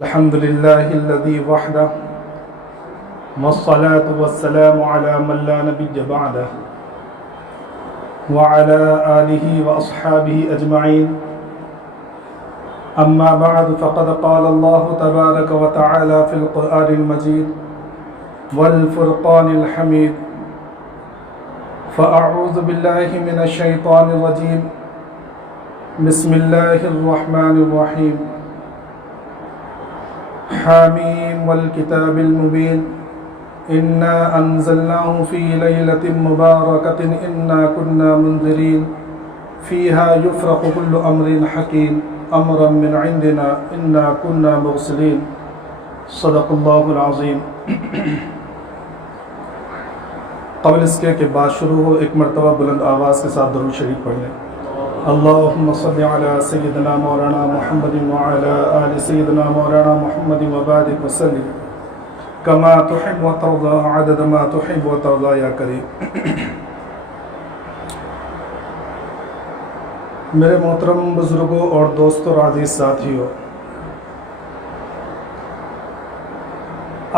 الحمد لله الذي وحده والصلاة والسلام على من لا نبي بعده وعلى آله وأصحابه أجمعين أما بعد فقد قال الله تبارك وتعالى في القرآن المجيد والفرقان الحميد فأعوذ بالله من الشيطان الرجيم بسم الله الرحمن الرحيم حامیم والکتاب المبین انا انزلناه فی لیلۃ مبارکۃ انا کنا منذرین فیہا یفرق کل امر حکیم امرا من عندنا انا کنا مرسلین صدق اللہ العظیم۔ قبل اس کے بعد شروع ہو ایک مرتبہ بلند آواز کے ساتھ درود شریف پڑھ لیں۔ اللہم صل علی سیدنا مولانا محمد وعلی آل سیدنا مولانا محمد وبارک وسلم کما تحب وترضى عدد ما تحب وترضى یا کریم۔ میرے محترم بزرگوں اور دوستوں اور عزیز ساتھیوں،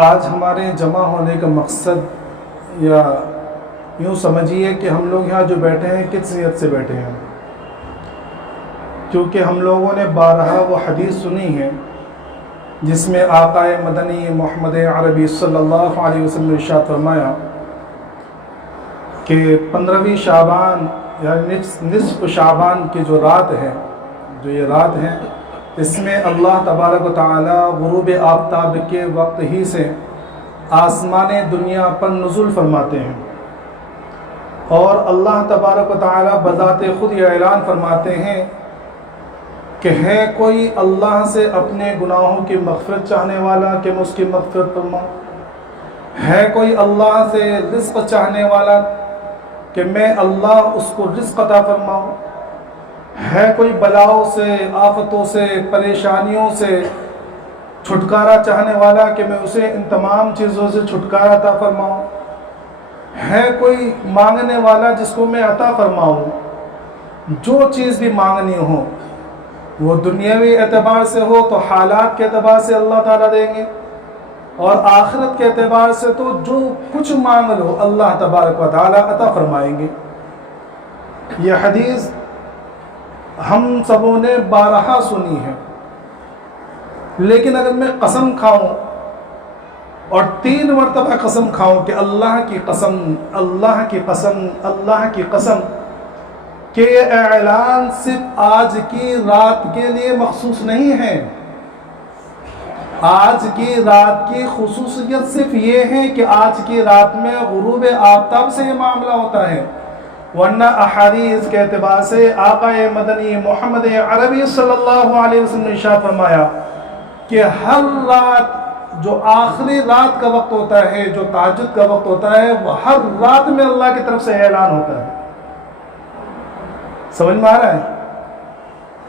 آج ہمارے جمع ہونے کا مقصد، یا یوں سمجھیے کہ ہم لوگ یہاں جو بیٹھے ہیں کس نیت سے بیٹھے ہیں، کیونکہ ہم لوگوں نے بارہا وہ حدیث سنی ہے جس میں آقا مدنی محمد عربی صلی اللہ علیہ وسلم نے ارشاد فرمایا کہ 15ویں شعبان یعنی نصف شعبان کی جو رات ہے، جو یہ رات ہے، اس میں اللہ تبارک و تعالی غروب آفتاب کے وقت ہی سے آسمان دنیا پر نزول فرماتے ہیں، اور اللہ تبارک و تعالی بذات خود یہ اعلان فرماتے ہیں کہ ہے کوئی اللہ سے اپنے گناہوں کی مغفرت چاہنے والا کہ میں اس کی مغفرت فرماؤں، ہے کوئی اللہ سے رزق چاہنے والا کہ میں اللہ اس کو رزق عطا فرماؤں، ہے کوئی بلاؤں سے، آفتوں سے، پریشانیوں سے چھٹکارا چاہنے والا کہ میں اسے ان تمام چیزوں سے چھٹکارا عطا فرماؤں، ہے کوئی مانگنے والا جس کو میں عطا فرماؤں۔ جو چیز بھی مانگنی ہو، وہ دنیاوی اعتبار سے ہو تو حالات کے اعتبار سے اللہ تعالیٰ دیں گے، اور آخرت کے اعتبار سے تو جو کچھ مانگ لو اللہ تبارک و تعالیٰ عطا فرمائیں گے۔ یہ حدیث ہم سبوں نے بارہا سنی ہے، لیکن اگر میں قسم کھاؤں اور 3 مرتبہ قسم کھاؤں کہ اللہ کی قسم، اللہ کی قسم، اللہ کی قسم، کہ یہ اعلان صرف آج کی رات کے لیے مخصوص نہیں ہے، آج کی رات کی خصوصیت صرف یہ ہے کہ آج کی رات میں غروب آفتاب سے یہ معاملہ ہوتا ہے، ورنہ احادیث کے اعتبار سے آقا مدنی محمد عربی صلی اللہ علیہ وسلم نے ارشاد فرمایا کہ ہر رات جو آخری رات کا وقت ہوتا ہے، جو تہجد کا وقت ہوتا ہے، وہ ہر رات میں اللہ کی طرف سے اعلان ہوتا ہے۔ سمجھ میں آ رہا ہے؟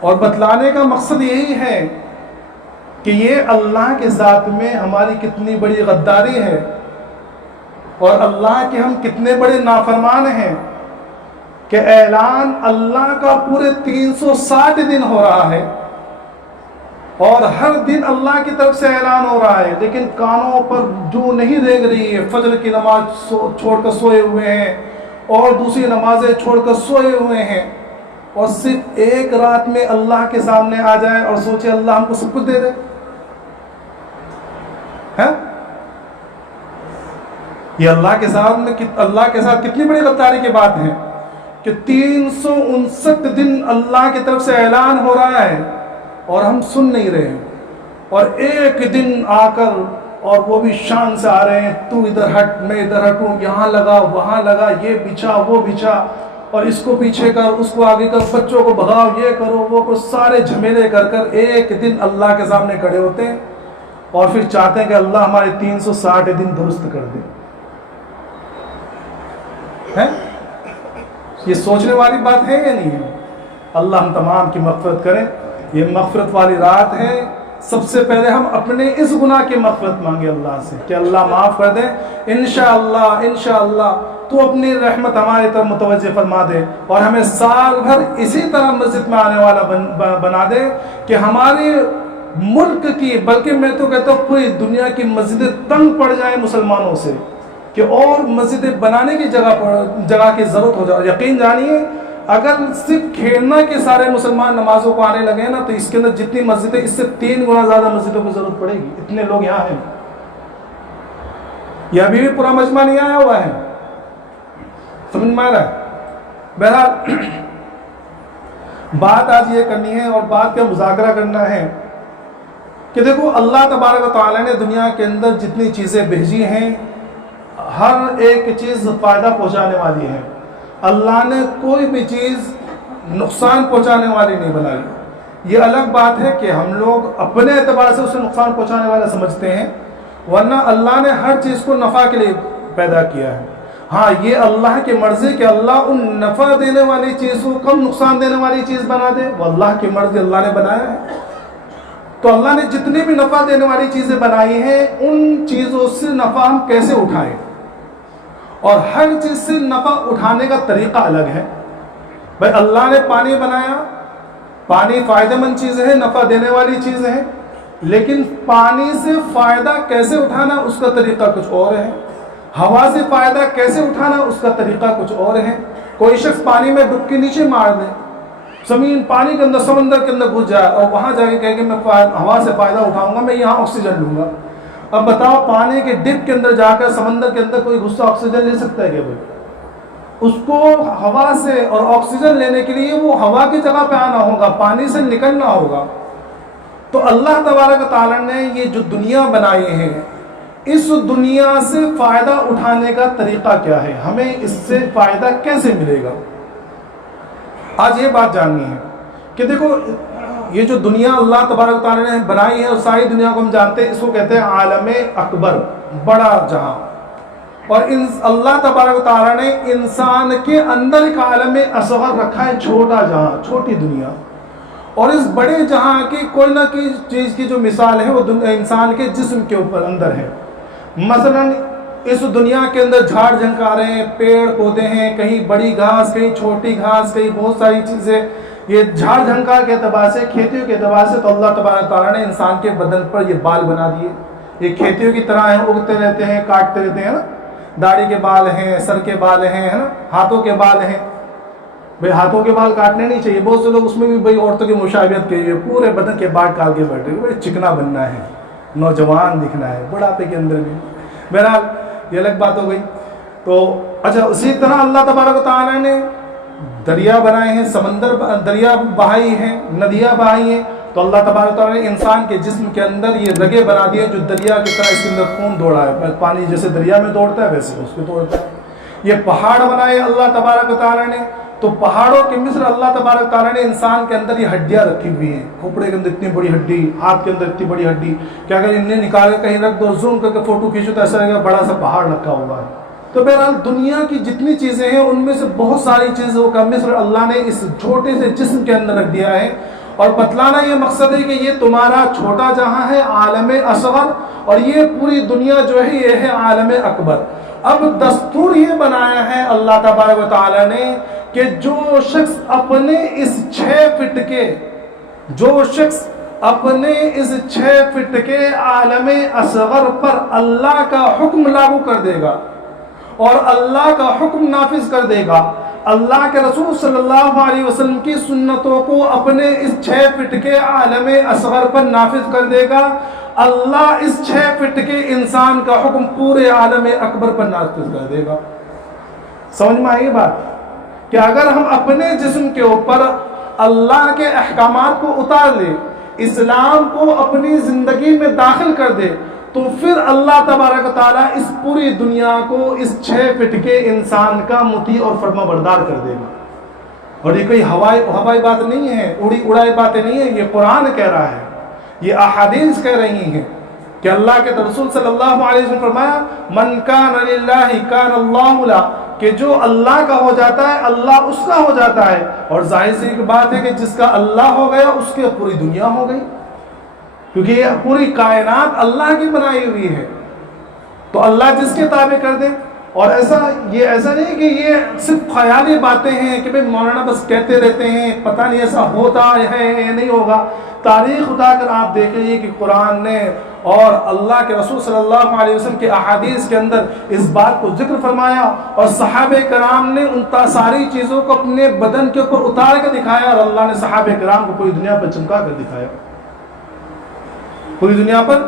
اور بتلانے کا مقصد یہی ہے کہ یہ اللہ کے ذات میں ہماری کتنی بڑی غداری ہے، اور اللہ کے ہم کتنے بڑے نافرمان ہیں کہ اعلان اللہ کا پورے 360 دن ہو رہا ہے، اور ہر دن اللہ کی طرف سے اعلان ہو رہا ہے، لیکن کانوں پر جو نہیں ریگ رہی ہے، فجر کی نماز چھوڑ کر سوئے ہوئے ہیں اور دوسری نمازیں چھوڑ کر سوئے ہوئے ہیں، اور صرف ایک رات میں اللہ کے سامنے آ جائے اور سوچے اللہ ہم کو سب کچھ دے دے۔ یہ اللہ کے ساتھ کتنی بڑی غداری کی بات ہے کہ 359 دن اللہ کی طرف سے اعلان ہو رہا ہے اور ہم سن نہیں رہے ہیں، اور ایک دن آ کر اور وہ بھی شان سے آ رہے ہیں، تو ادھر ہٹ میں ادھر ہٹوں، یہاں لگا وہاں لگا، یہ بچھا وہ بچھا، اور اس کو پیچھے کر، اس کو آگے کر، بچوں کو بھگاؤ، یہ کرو وہ کرو، سارے جھمیلے کر کر ایک دن اللہ کے سامنے کھڑے ہوتے ہیں، اور پھر چاہتے ہیں کہ اللہ ہمارے 360 دن درست کر دے۔ یہ سوچنے والی بات ہے یا نہیں ہے؟ اللہ ہم تمام کی مغفرت کریں۔ یہ مغفرت والی رات ہے، سب سے پہلے ہم اپنے اس گناہ کی مغفرت مانگے اللہ سے کہ اللہ معاف کر دے، انشاءاللہ تو اپنی رحمت ہماری طرف متوجہ فرما دے، اور ہمیں سال بھر اسی طرح مسجد میں آنے والا بنا دے کہ ہماری ملک کی بلکہ میں تو کہتا ہوں پوری دنیا کی مسجدیں تنگ پڑ جائیں مسلمانوں سے کہ اور مسجدیں بنانے کی جگہ کی ضرورت ہو جائے. یقین جانیے اگر صرف کھیلنا کے سارے مسلمان نمازوں کو آنے لگے نا تو اس کے اندر جتنی مسجدیں اس سے 3 گنا زیادہ مسجدوں کی ضرورت پڑے گی. اتنے لوگ یہاں ہیں. یہ ابھی بھی پورا مجمع نہیں آیا ہوا ہے. سمجھ میں آ رہا ہے؟ بہرحال بات آج یہ کرنی ہے اور بات کا مذاکرہ کرنا ہے کہ دیکھو اللہ تبارک و تعالیٰ نے دنیا کے اندر جتنی چیزیں بھیجی ہیں ہر ایک چیز فائدہ پہنچانے والی ہے. اللہ نے کوئی بھی چیز نقصان پہنچانے والی نہیں بنائی. یہ الگ بات ہے کہ ہم لوگ اپنے اعتبار سے اسے نقصان پہنچانے والا سمجھتے ہیں ورنہ اللہ نے ہر چیز کو نفع کے لیے پیدا کیا ہے. ہاں یہ اللہ کی مرضی کہ اللہ ان نفع دینے والی چیز کو کم نقصان دینے والی چیز بنا دے وہ اللہ کی مرضی. اللہ نے بنایا ہے تو اللہ نے جتنی بھی نفع دینے والی چیزیں بنائی ہیں ان چیزوں سے نفع ہم کیسے اٹھائیں اور ہر چیز سے نفع اٹھانے کا طریقہ الگ ہے. بھائی اللہ نے پانی بنایا, پانی فائدہ مند چیز ہے, نفع دینے والی چیز ہے, لیکن پانی سے فائدہ کیسے اٹھانا اس کا طریقہ کچھ اور ہے. ہوا سے فائدہ کیسے اٹھانا اس کا طریقہ کچھ اور ہے. کوئی شخص پانی میں ڈبکی نیچے مار دے, زمین پانی کے اندر سمندر کے اندر گھس جائے اور وہاں جا کے کہے کہ میں ہوا سے فائدہ اٹھاؤں گا, میں یہاں آکسیجن لوں گا. اب بتاؤ پانی کے ڈپ کے اندر جا کر سمندر کے اندر کوئی غصہ آکسیجن لے سکتا ہے کیا؟ بھائی اس کو ہوا سے اور آکسیجن لینے کے لیے وہ ہوا کی جگہ پہ آنا ہوگا, پانی سے نکلنا ہوگا. تو اللہ تبارک و تعالیٰ نے یہ جو دنیا بنائی ہے اس دنیا سے فائدہ اٹھانے کا طریقہ کیا ہے, ہمیں اس سے فائدہ کیسے ملے گا. آج یہ بات جاننی ہے کہ دیکھو یہ جو دنیا اللہ تبارک و تعالیٰ نے بنائی ہے اور ساری دنیا کو ہم جانتے ہیں, اس کو کہتے ہیں عالم اکبر, بڑا جہاں. اور اللہ تبارک و تعالیٰ نے انسان کے اندر ایک عالم اصغر رکھا ہے, چھوٹا جہاں, چھوٹی دنیا. اور اس بڑے جہاں کی کوئی نہ کوئی چیز کی جو مثال ہے وہ انسان کے جسم کے اوپر اندر ہے. مثلا اس دنیا کے اندر جھاڑ جھنکارے ہیں, پیڑ پودے ہیں, کہیں بڑی گھاس, کہیں چھوٹی گھاس, کہیں بہت ساری چیزیں. یہ جھاڑ جھنکار کے اعتبار سے, کھیتیوں کے اعتبار سے تو اللہ تبارک تعالیٰ نے انسان کے بدن پر یہ بال بنا دیے. یہ کھیتیوں کی طرح ہیں, اگتے رہتے ہیں, کاٹتے رہتے ہیں نا. داڑھی کے بال ہیں, سر کے بال ہیں, ہے نا, ہاتھوں کے بال ہیں. بھائی ہاتھوں کے بال کاٹنے نہیں چاہیے. بہت سے لوگ اس میں بھی بھائی عورتوں کی مشابہت کے لیے پورے بدن کے بال کاٹ کے بیٹھے, بھائی چکنا بننا ہے, نوجوان دکھنا ہے, بڑھاپے کے اندر بھی. بہرحال یہ الگ بات ہو گئی. تو اچھا اسی طرح اللہ تبارک و تعالیٰ نے دریا بنائے ہیں, سمندر دریا بہائی ہیں, ندیاں بہائی ہیں. تو اللہ تبارک و تعالیٰ نے انسان کے جسم کے اندر یہ رگیں بنا دی ہیں جو دریا کی طرح اس کے اندر خون دوڑا ہے. پانی جیسے دریا میں دوڑتا ہے ویسے اس کو دوڑتا ہے. یہ پہاڑ بنائے اللہ تبارک و تعالیٰ نے, تو پہاڑوں کے مثل اللہ تبارک و تعالیٰ نے انسان کے اندر یہ ہڈیاں رکھی ہوئی ہیں. کھوپڑے کے اندر اتنی بڑی ہڈی, ہاتھ کے اندر اتنی بڑی ہڈی کہ اگر انہیں نکال کے کہیں رکھ دو اور زوم کر کے فوٹو کھینچو تو ایسا لگے گا بڑا سا پہاڑ رکھا ہوا ہے. تو بہرحال دنیا کی جتنی چیزیں ہیں ان میں سے بہت ساری چیزوں کا مثل اللہ نے اس چھوٹے سے جسم کے اندر رکھ دیا ہے. اور بتلانا یہ مقصد ہے کہ یہ تمہارا چھوٹا جہاں ہے عالم اصغر, اور یہ پوری دنیا جو ہے یہ ہے عالم اکبر. اب دستور یہ بنایا ہے اللہ تبارک و تعالیٰ نے کہ جو شخص اپنے اس 6 فٹ کے, جو شخص اپنے اس 6 فٹ کے عالم اصغر پر اللہ کا حکم لاگو کر دے گا اور اللہ کا حکم نافذ کر دے گا, اللہ کے رسول صلی اللہ علیہ وسلم کی سنتوں کو اپنے اس 6 فٹ کے عالم اصغر پر نافذ کر دے گا, اللہ اس 6 فٹ کے انسان کا حکم پورے عالم اکبر پر نافذ کر دے گا. سمجھ میں آئی بات کہ اگر ہم اپنے جسم کے اوپر اللہ کے احکامات کو اتار لیں, اسلام کو اپنی زندگی میں داخل کر دے, تو پھر اللہ تبارک و تعالیٰ اس پوری دنیا کو اس 6 فٹ کے انسان کا مطیع اور فرما بردار کر دے گا. اور یہ کوئی ہوائی بات نہیں ہے, اڑائی باتیں نہیں ہیں, یہ قرآن کہہ رہا ہے, یہ احادیث کہہ رہی ہیں کہ اللہ کے رسول صلی اللہ علیہ وسلم فرمایا من کان للہ کان اللہ لہ, کہ جو اللہ کا ہو جاتا ہے اللہ اس کا ہو جاتا ہے. اور ظاہر سی ایک بات ہے کہ جس کا اللہ ہو گیا اس کی پوری دنیا ہو گئی, کیونکہ یہ پوری کائنات اللہ کی بنائی ہوئی ہے. تو اللہ جس کے تابع کر دے, اور ایسا نہیں کہ یہ صرف خیالی باتیں ہیں کہ بھئی مولانا بس کہتے رہتے ہیں، پتہ نہیں ایسا ہوتا ہے یا نہیں ہوگا۔ تاریخ اٹھا کر آپ دیکھ لیجیے کہ قرآن نے اور اللہ کے رسول صلی اللہ علیہ وسلم کے احادیث کے اندر اس بات کو ذکر فرمایا، اور صحابہ کرام نے ان ساری چیزوں کو اپنے بدن کے اوپر اتار کر دکھایا، اور اللہ نے صحابہ کرام کو پوری دنیا پر چمکا کر دکھایا، پوری دنیا پر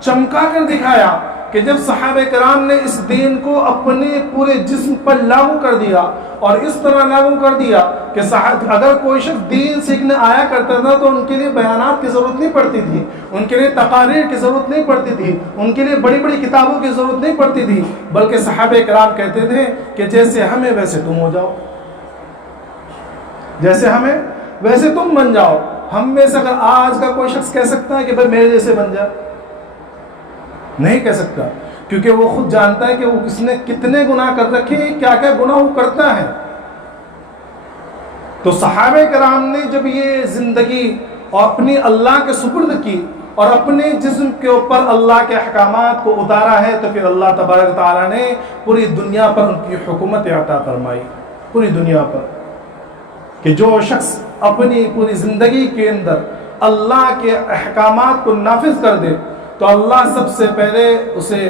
چمکا کر دکھایا کہ جب صحابہ کرام نے اس دین کو اپنے پورے جسم پر لاگو کر دیا، اور اس طرح لاگو کر دیا کہ اگر کوئی شخص دین سیکھنے آیا کرتا تھا تو ان کے لیے بیانات کی ضرورت نہیں پڑتی تھی، ان کے لیے تقاریر کی ضرورت نہیں پڑتی تھی، ان کے لیے بڑی بڑی کتابوں کی ضرورت نہیں پڑتی تھی، بلکہ صحابہ کرام کہتے تھے کہ جیسے ہمیں ویسے تم ہو جاؤ، جیسے ہمیں ویسے تم بن جاؤ۔ ہم میں سے اگر آج کا کوئی شخص کہہ سکتا ہے کہ بھائی میرے جیسے بن جا؟ نہیں کہہ سکتا، کیونکہ وہ خود جانتا ہے کہ وہ کس نے کتنے گناہ کر رکھے ہیں، کیا کیا گناہ وہ کرتا ہے۔ تو صحابہ کرام نے جب یہ زندگی اور اپنی اللہ کے سپرد کی اور اپنے جسم کے اوپر اللہ کے احکامات کو اتارا ہے، تو پھر اللہ تبارک تعالیٰ نے پوری دنیا پر ان کی حکومت عطا فرمائی، پوری دنیا پر، کہ جو شخص اپنی پوری زندگی کے اندر اللہ کے احکامات کو نافذ کر دے تو اللہ سب سے پہلے اسے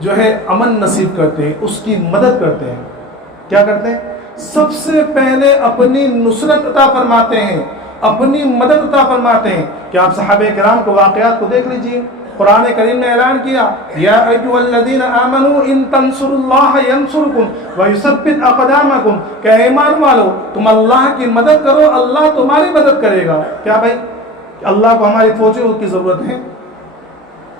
جو ہے امن نصیب کرتے ہیں، اس کی مدد کرتے ہیں۔ کیا کرتے ہیں؟ سب سے پہلے اپنی نصرت عطا فرماتے ہیں، اپنی مدد عطا فرماتے ہیں۔ کہ آپ صحابہ کرام کو واقعات کو دیکھ لیجئے، قرآن کریم نے اعلان کیا، یا ایھا الذین آمنوا ان تنصروا اللہ ینصرکم ویثبت اقدامکم، کہ ایمان والو تم اللہ کی مدد کرو، اللہ تمہاری مدد کرے گا۔ کیا بھائی اللہ کو ہماری فوجیوں کی ضرورت ہے؟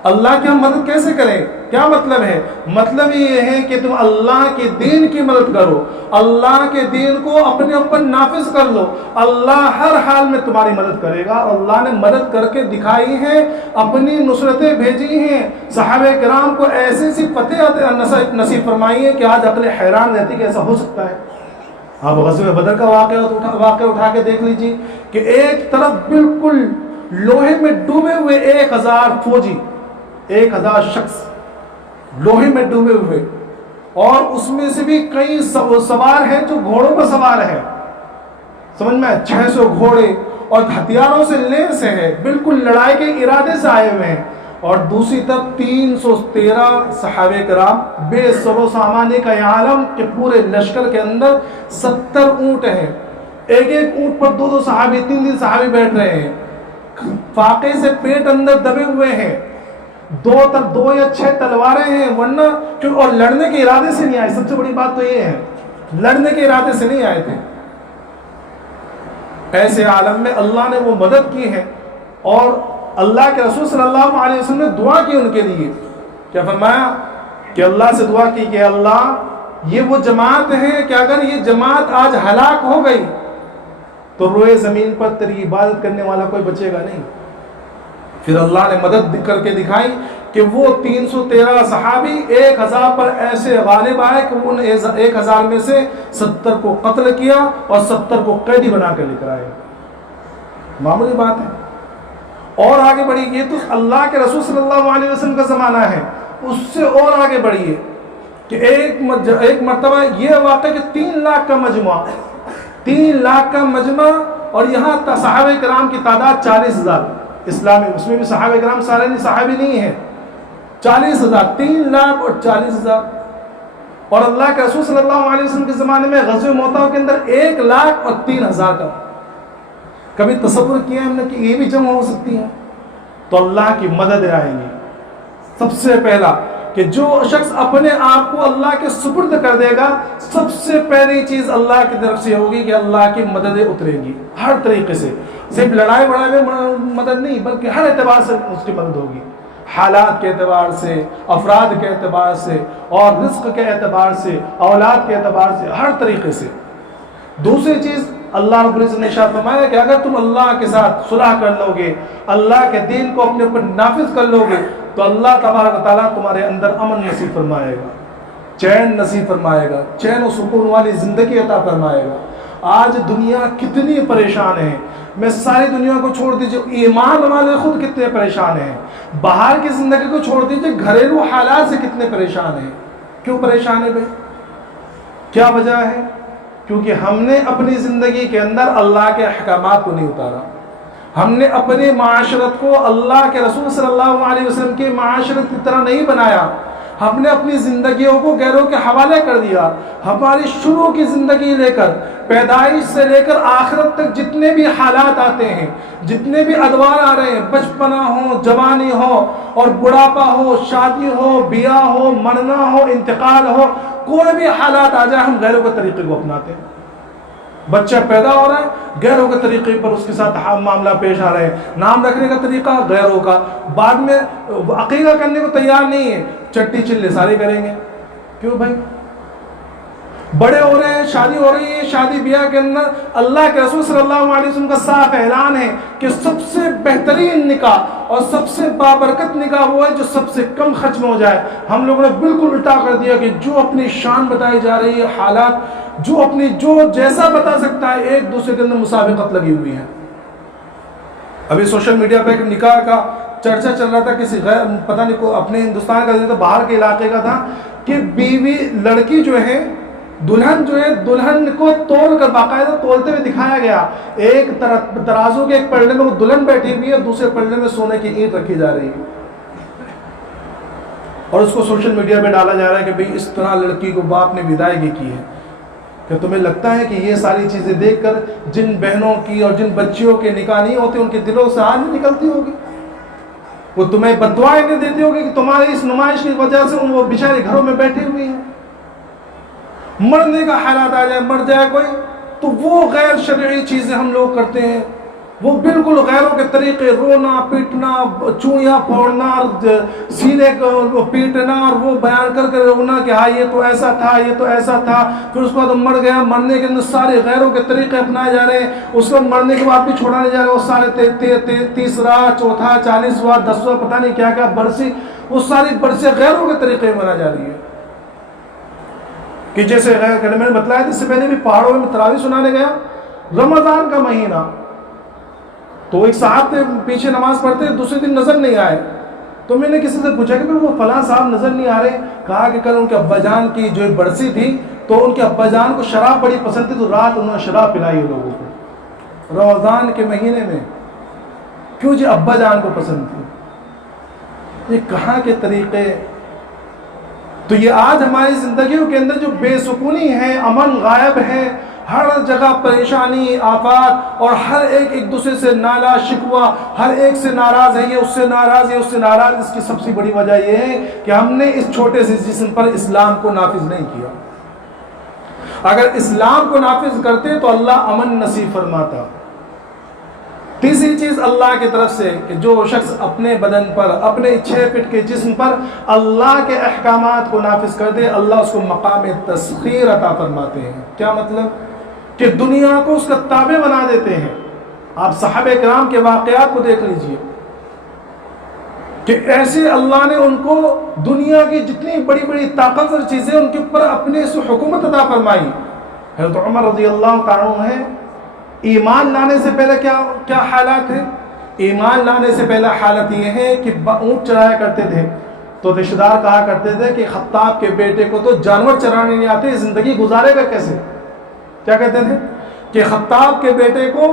اللہ کی ہم مدد کیسے کریں؟ کیا مطلب ہے؟ مطلب یہ ہے کہ تم اللہ کے دین کی مدد کرو، اللہ کے دین کو اپنے اوپر نافذ کر لو، اللہ ہر حال میں تمہاری مدد کرے گا۔ اللہ نے مدد کر کے دکھائی ہے، اپنی نصرتیں بھیجی ہیں، صحابہ کرام کو ایسی فتح نصیب فرمائی ہے کہ آج عقل حیران رہتی کہ ایسا ہو سکتا ہے۔ آپ غزوہ بدر کا واقعہ اٹھا کے دیکھ لیجیے کہ ایک طرف بالکل لوہے میں ڈوبے ہوئے 1000 فوجی، 1000 شخص لوہے میں ڈوبے ہوئے، اور اس میں سے بھی کئی سوار ہیں جو گھوڑوں پر سوار ہیں، سمجھ میں 600 گھوڑے اور ہتھیاروں سے لیس ہیں، بالکل لڑائی کے ارادے سے آئے ہوئے ہیں، اور دوسری طرف 313 صحابہ کرام بے سر و سامان کا عالم کے پورے لشکر کے اندر 70 اونٹ ہیں، ایک اونٹ پر 2 صحابی 3 صحابی بیٹھ رہے ہیں، فاقے سے پیٹ اندر دبے ہوئے ہیں، 2 یا 6 تلواریں ہیں، ورنہ اور لڑنے کے ارادے سے نہیں آئے۔ سب سے بڑی بات تو یہ ہے، لڑنے کے ارادے سے نہیں آئے تھے۔ ایسے عالم میں اللہ نے وہ مدد کی ہے، اور اللہ کے رسول صلی اللہ علیہ وسلم نے دعا کی ان کے لیے۔ کیا فرمایا؟ کہ اللہ سے دعا کی کہ اللہ یہ وہ جماعت ہے کہ اگر یہ جماعت آج ہلاک ہو گئی تو روئے زمین پر تیری عبادت کرنے والا کوئی بچے گا نہیں۔ پھر اللہ نے مدد کر کے دکھائی کہ وہ 313 صحابی 1000 پر ایسے غالب آئے کہ ان 1000 میں سے 70 کو قتل کیا اور 70 کو قیدی بنا کر لے کر آئے۔ معمولی بات ہے۔ اور آگے بڑھی، یہ تو اللہ کے رسول صلی اللہ علیہ وسلم کا زمانہ ہے، اس سے اور آگے بڑھیے کہ ایک مرتبہ یہ واقعہ کہ 3 لاکھ کا مجموعہ، 3 لاکھ کا مجمع، اور یہاں صحابہ کرام کی تعداد 40,000 اسلامی، اس میں بھی صحابہ کرام سارے صحابی نہیں ہیں، 40,000، 3 لاکھ اور 40,000۔ اور اللہ کے رسول صلی اللہ علیہ وسلم کے زمانے میں غزوہ موطا کے اندر 1,03,000 کا۔ کبھی تصور کیا ہم نے کہ یہ بھی جمع ہو سکتی ہیں؟ تو اللہ کی مدد آئیں گی۔ سب سے پہلا کہ جو شخص اپنے آپ کو اللہ کے سپرد کر دے گا، سب سے پہلی چیز اللہ کی طرف سے ہوگی کہ اللہ کی مددیں اتریں گی ہر طریقے سے، صرف لڑائی بڑائی میں مدد نہیں بلکہ ہر اعتبار سے اس کی مدد ہوگی، حالات کے اعتبار سے، افراد کے اعتبار سے، اور رزق کے اعتبار سے، اولاد کے اعتبار سے، ہر طریقے سے۔ دوسری چیز اللہ رب العزت نے ارشاد فرمایا کہ اگر تم اللہ کے ساتھ صلح کر لو گے، اللہ کے دین کو اپنے اوپر نافذ کر لو گے، تو اللہ تبارک تعالیٰ تمہارے اندر امن نصیب فرمائے گا، چین نصیب فرمائے گا، چین و سکون والی زندگی عطا فرمائے گا۔ آج دنیا کتنی پریشان ہے، میں ساری دنیا کو چھوڑ دیجئے، ایمان والے خود کتنے پریشان ہیں، باہر کی زندگی کو چھوڑ دیجئے، گھریلو حالات سے کتنے پریشان ہیں۔ کیوں پریشان ہے بھائی؟ کیا وجہ ہے؟ کیونکہ ہم نے اپنی زندگی کے اندر اللہ کے احکامات کو نہیں اتارا، ہم نے اپنی معاشرت کو اللہ کے رسول صلی اللہ علیہ وسلم کی معاشرت کی طرح نہیں بنایا، ہم نے اپنی زندگیوں کو غیروں کے حوالے کر دیا۔ ہماری شروع کی زندگی لے کر پیدائش سے لے کر آخرت تک جتنے بھی حالات آتے ہیں، جتنے بھی ادوار آ رہے ہیں، بچپنا ہو، جوانی ہو اور بڑھاپا ہو، شادی ہو، بیاہ ہو، مرنا ہو، انتقال ہو، کوئی بھی حالات آ جائے ہم غیروں کے طریقے کو اپناتے ہیں۔ بچہ پیدا ہو رہا ہے، غیروں کے طریقے پر اس کے ساتھ معاملہ پیش آ رہے ہیں، نام رکھنے کا طریقہ غیروں کا، بعد میں عقیقہ کرنے کو تیار نہیں ہے، چٹی چلے سارے کریں گے۔ کیوں بھائی؟ بڑے ہو رہے ہیں، شادی ہو رہی ہے، شادی بیاہ کے اندر اللہ کے رسول صلی اللہ علیہ وسلم کا صاف اعلان ہے کہ سب سے بہترین نکاح اور سب سے بابرکت نکاح وہ ہے جو سب سے کم خرچ میں ہو جائے۔ ہم لوگوں نے بالکل الٹا کر دیا کہ جو اپنی شان بتائی جا رہی ہے، حالات جو جیسا بتا سکتا ہے، ایک دوسرے کے اندر مسابقت لگی ہوئی ہے۔ ابھی سوشل میڈیا پہ ایک نکاح کا چرچا چل رہا تھا، کسی غیر پتہ نہیں اپنے ہندوستان کا نہیں تو باہر کے علاقے کا تھا، کہ بیوی لڑکی جو ہے، دلہن جو ہے، دلہن کو تول کر باقاعدہ تولتے ہوئے دکھایا گیا۔ ایک ترازو کے ایک پلڑے میں وہ دلہن بیٹھی ہوئی ہے، دوسرے پلڑے میں سونے کی اینٹ رکھی جا رہی ہے، اور اس کو سوشل میڈیا پہ ڈالا جا رہا ہے کہ بھئی اس طرح لڑکی کو باپ نے ودائیگی کی ہے۔ کہ تمہیں لگتا ہے کہ یہ ساری چیزیں دیکھ کر جن بہنوں کی اور جن بچیوں کے نکاح نہیں ہوتے ان کے دلوں سے آگ نہیں نکلتی ہوگی؟ وہ تمہیں بددعائیں نہیں دیتی ہوگی کہ تمہاری اس نمائش کی وجہ سے وہ بیچارے گھروں میں بیٹھے ہوئے ہیں؟ مرنے کا حالات آ جائے، مر جائے کوئی، تو وہ غیر شرعی چیزیں ہم لوگ کرتے ہیں، وہ بالکل غیروں کے طریقے، رونا پیٹنا، چوڑیاں پھوڑنا، سینے کو پیٹنا اور وہ بیان کر کے رونا کہ ہاں یہ تو ایسا تھا، یہ تو ایسا تھا، پھر اس کے بعد مر گیا، مرنے کے اندر سارے غیروں کے طریقے اپنائے جا رہے ہیں، اس کو مرنے کے بعد بھی چھوڑا نہیں جا رہا، وہ سارے تیسرا، چوتھا، 40واں، 10واں، پتہ نہیں کیا کیا برسی، وہ ساری برسیں غیروں کے طریقے میں منائی جا رہی ہے۔ کہ جیسے غیر میں نے بتلایا تھا اس سے پہلے بھی، پہاڑوں میں تراویح سنانے گیا، رمضان کا مہینہ، تو ایک صاحب تھے پیچھے نماز پڑھتے، دوسرے دن نظر نہیں آئے، تو میں نے کسی سے پوچھا کہ وہ فلاں صاحب نظر نہیں آ رہے، کہا کہ کل ان کے ابا جان کی جو برسی تھی تو ان کے ابا جان کو شراب بڑی پسند تھی، تو رات انہوں نے شراب پلائی ہے لوگوں کو رمضان کے مہینے میں۔ کیوں جی؟ ابا جان کو پسند تھی۔ یہ کہاں کے طریقے؟ تو یہ آج ہماری زندگیوں کے اندر جو بے سکونی ہے، امن غائب ہے، ہر جگہ پریشانی، آفات، اور ہر ایک دوسرے سے نالا شکوہ، ہر ایک سے ناراض ہے، یہ اس سے ناراض، یہ اس سے ناراض۔ اس کی سب سے بڑی وجہ یہ ہے کہ ہم نے اس چھوٹے سے جسم پر اسلام کو نافذ نہیں کیا۔ اگر اسلام کو نافذ کرتے تو اللہ امن نصیب فرماتا۔ تیسری چیز اللہ کی طرف سے کہ جو شخص اپنے بدن پر، اپنے 6 فٹ کے جسم پر اللہ کے احکامات کو نافذ کر دے، اللہ اس کو مقام تسخیر عطا فرماتے ہیں۔ کیا مطلب؟ کہ دنیا کو اس کا تابع بنا دیتے ہیں۔ آپ صحابہ کرام کے واقعات کو دیکھ لیجئے کہ ایسے اللہ نے ان کو دنیا کی جتنی بڑی بڑی طاقتور چیزیں ان کے اوپر اپنے سے حکومت عطا فرمائی۔ حضرت عمر رضی اللہ تعالیٰ عنہ ہے، ایمان لانے سے پہلے کیا حالات ہیں؟ ایمان لانے سے پہلے حالت یہ ہے کہ اونٹ چرایا کرتے تھے، تو رشتہ دار کہا کرتے تھے کہ خطاب کے بیٹے کو تو جانور چرانے نہیں آتے، زندگی گزارے گا کیسے؟ کیا کہتے تھے؟ کہ خطاب کے بیٹے کو